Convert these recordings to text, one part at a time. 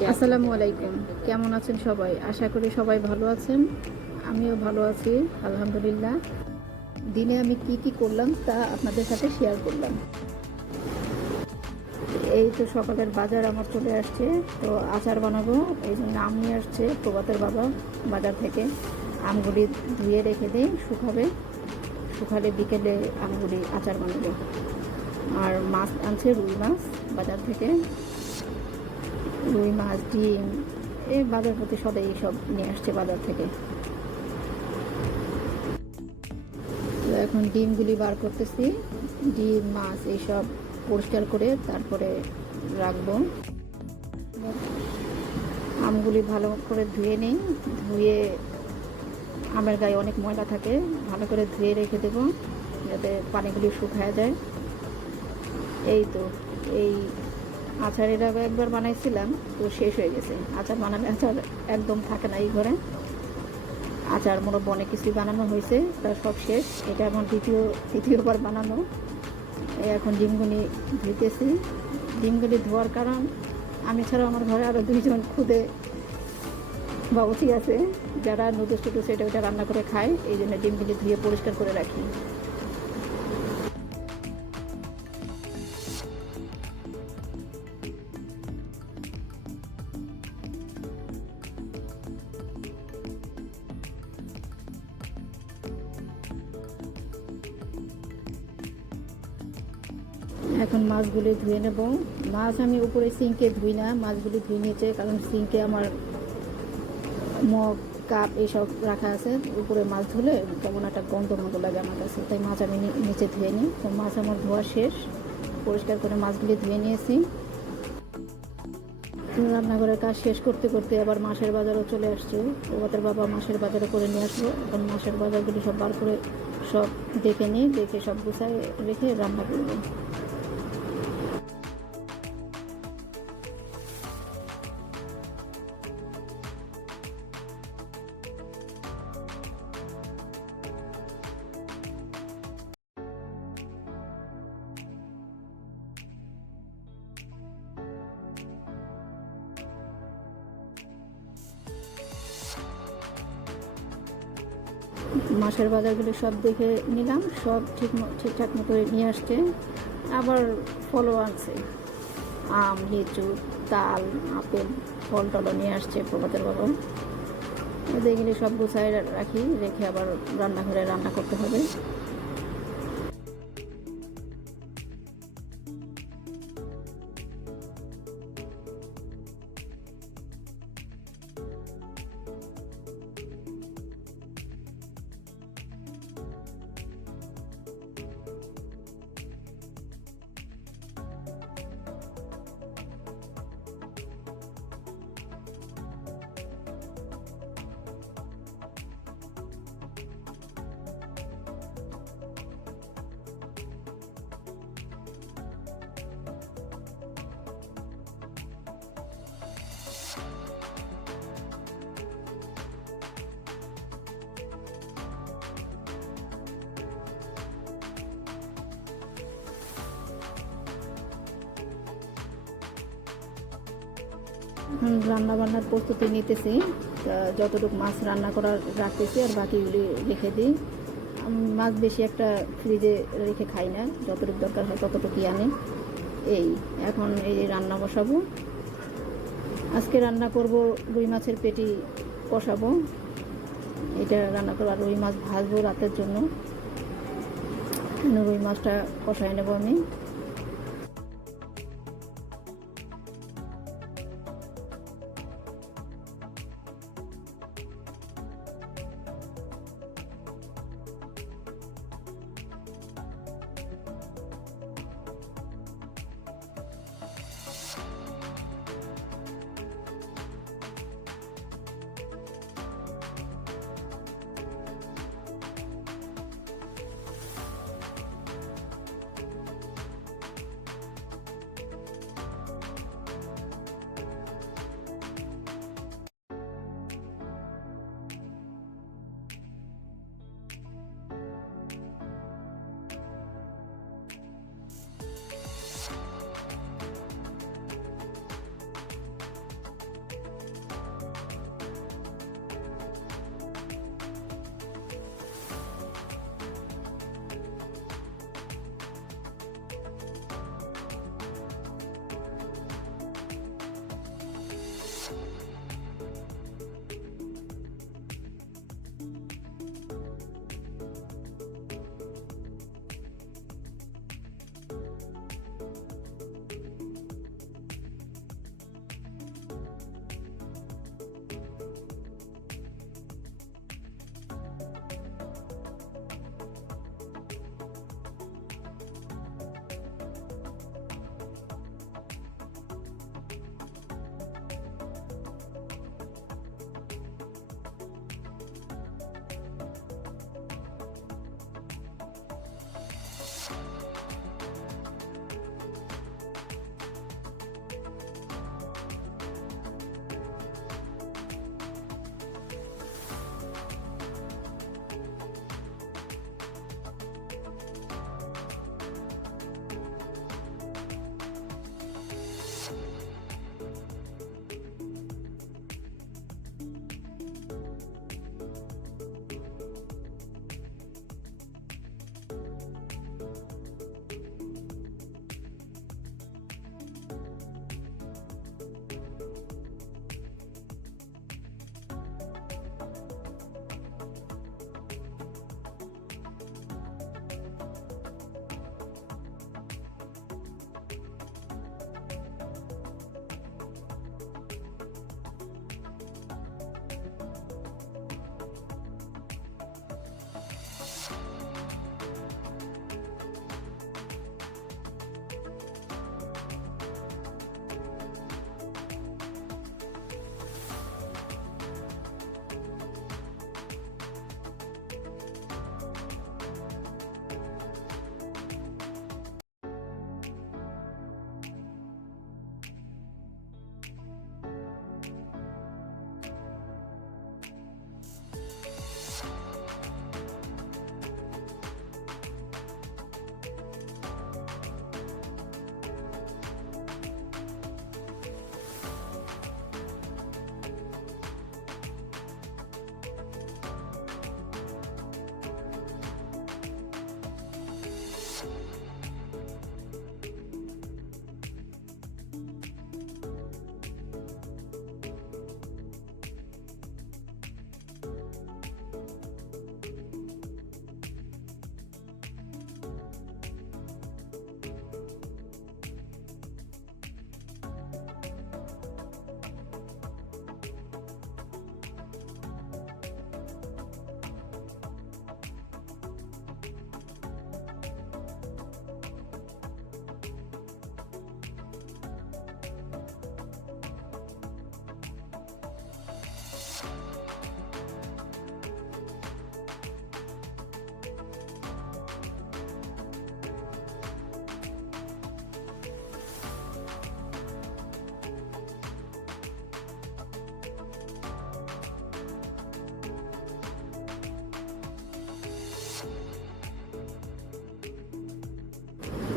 আসসালামু আলাইকুম। কেমন আছেন সবাই? আশা করি সবাই ভালো আছেন। আমিও ভালো আছি, আলহামদুলিল্লাহ। দিনে আমি কি কি করলাম তা আপনাদের সাথে শেয়ার করলাম। এই তো সকালের বাজার আমার চলে আসছে, তো আচার বানাবো। এই জন্য আম নিয়ে আসছে প্রভাতের বাবা বাজার থেকে। আমগুলি ধুয়ে রেখে দিই, শুকাবে। শুকালে বিকেলে আমগুলি আচার বানাবো। আর মাছ আনছে রুই মাছ বাজার থেকে। রুই মাছ, ডিম এই বাজার প্রতি সদাই সব নিয়ে আসছে বাজার থেকে। এখন ডিমগুলি বার করতেছি, ডিম, মাছ এইসব পরিষ্কার করে তারপরে রাখব। আমগুলি ভালো করে ধুয়ে নিই, ধুয়ে আমের গায়ে অনেক ময়লা থাকে, ভালো করে ধুয়ে রেখে দেবো, যাতে পানিগুলি শুকায় যায়। এই তো, এই আচার এর আগে একবার বানাইছিলাম, তো শেষ হয়ে গেছে। আচার বানানো আচার একদম থাকে না এই ঘরে। আচার মোটামুটি অনেক কিছুই বানানো হয়েছে তার সব শেষ। এটা এখন দ্বিতীয়, তৃতীয়বার বানানো। এখন ডিমগুলি ধুইতেছি ডিমগুলি ধোয়ার কারণ, আমি ছাড়া আমার ঘরে আরও দুইজন খুদে বাবুচি আছে, যারা নুডলস টুডলস এটা ওটা রান্না করে খায় এই জন্য ডিমগুলি ধুয়ে পরিষ্কার করে রাখি। এখন মাছগুলি ধুয়ে নেব। মাছ আমি উপরে সিঙ্কে ধুই না, মাছগুলি ধুয়ে নিয়েছে, কারণ সিঙ্কে আমার মগ, কাপ এইসব রাখা আছে। উপরে মাছ ধুলে কেমন একটা গন্ধ মতো লাগে আমার কাছে, তাই মাছ আমি নিচে ধুয়ে নিই। তো মাছ আমার ধোয়া শেষ, পরিষ্কার করে মাছগুলি ধুয়ে নিয়েছি। রান্নাঘরের কাজ শেষ করতে করতে আবার মাসের বাজারও চলে আসছে। ওদের বাবা মাসের বাজারে করে নিয়ে আসব এখন মাসের বাজারগুলি সব বার করে সব দেখে নিই, দেখে সব গুছায় রেখে রান্না করব। মাসের বাজারগুলি সব দেখে নিলাম, সব ঠিক ঠিকঠাক মতো নিয়ে আসছে। আবার ফলও আছে আম, লিচু তাল আপেল, ফল টলও নিয়ে আসছে প্রভাতের বাবা। এগুলি সব গুছাই রাখি, রেখে আবার রান্নাঘরে রান্না করতে হবে। রান্না বান্নার প্রস্তুতি নিতেছি। যতটুকু মাছ রান্না করার রাখতেছি আর বাকিগুলি রেখে দিই। মাছ বেশি একটা ফ্রিজে রেখে খাই না, যতটুকু দরকার হয় ততটুকুই আনি। এই, এখন এই রান্না বসাবো। আজকে রান্না করব রুই মাছের পেটি কষাবো। এটা রান্না করব আর রুই মাছ ভাজবো রাতের জন্য। রুই মাছটা কষায় নেব আমি।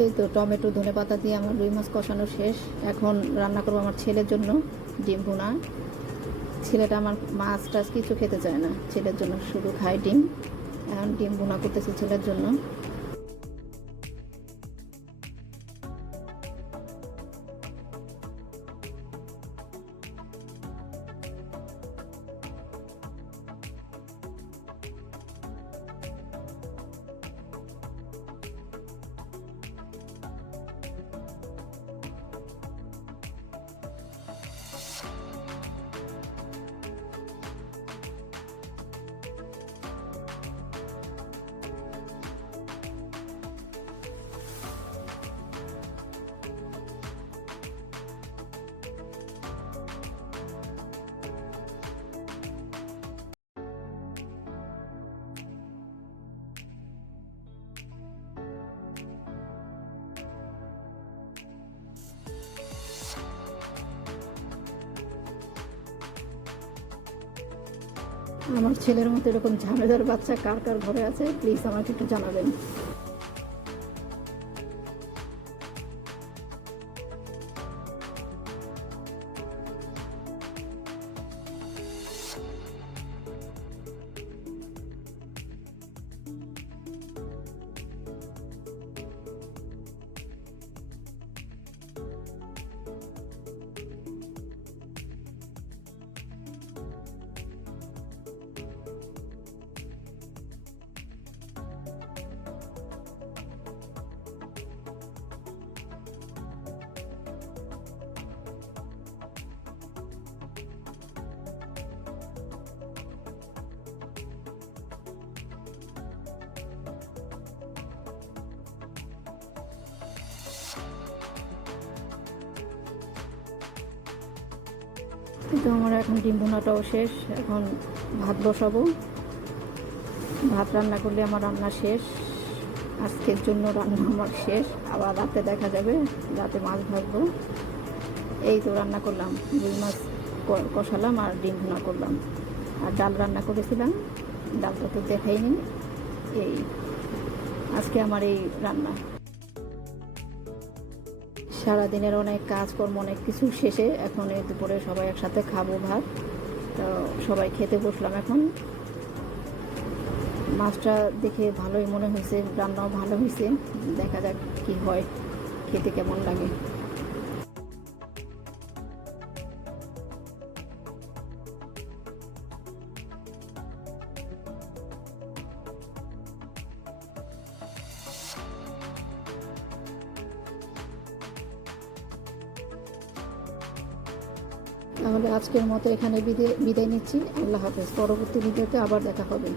এই তো টমেটো, ধনে পাতা দিয়ে আমার রুই মাছ কষানো শেষ। এখন রান্না করব আমার ছেলের জন্য ডিম ভুনা। ছেলেটা আমার মাছ টাছ কিছু খেতে চায় না। ছেলের জন্য শুধু খায় ডিম। এখন ডিম ভুনা করতেছি ছেলের জন্য। আমার ছেলের মতো এরকম ঝামেলার বাচ্চা কার কার ঘরে আছে প্লিজ আমাকে একটু জানাবেন। তো আমার এখন ডিম ভুনাটাও শেষ, এখন ভাত বসাবো। ভাত রান্না করলে আমার রান্না শেষ, আজকের জন্য রান্না আমার শেষ, আবার রাতে দেখা যাবে, রাতে মাছ ভাজবো। এই তো রান্না করলাম, রুই মাছ কষালাম আর ডিম ভুনা করলাম। আর ডাল রান্না করেছিলাম, ডালটা তো দেখাইনি। এই, আজকে আমার এই রান্না। সারাদিনের অনেক কাজকর্ম, অনেক কিছু শেষে এখন এই দুপুরে সবাই একসাথে খাব ভাত। তো সবাই খেতে বসলাম এখন। মাছটা দেখে ভালোই মনে হয়েছে, রান্নাও ভালো হয়েছে। দেখা যাক কি হয়, খেতে কেমন লাগে। তাহলে আজকের মতো এখানে বিদে বিদায় নিচ্ছি। আল্লাহ হাফেজ। পরবর্তী ভিডিওতে আবার দেখা হবে।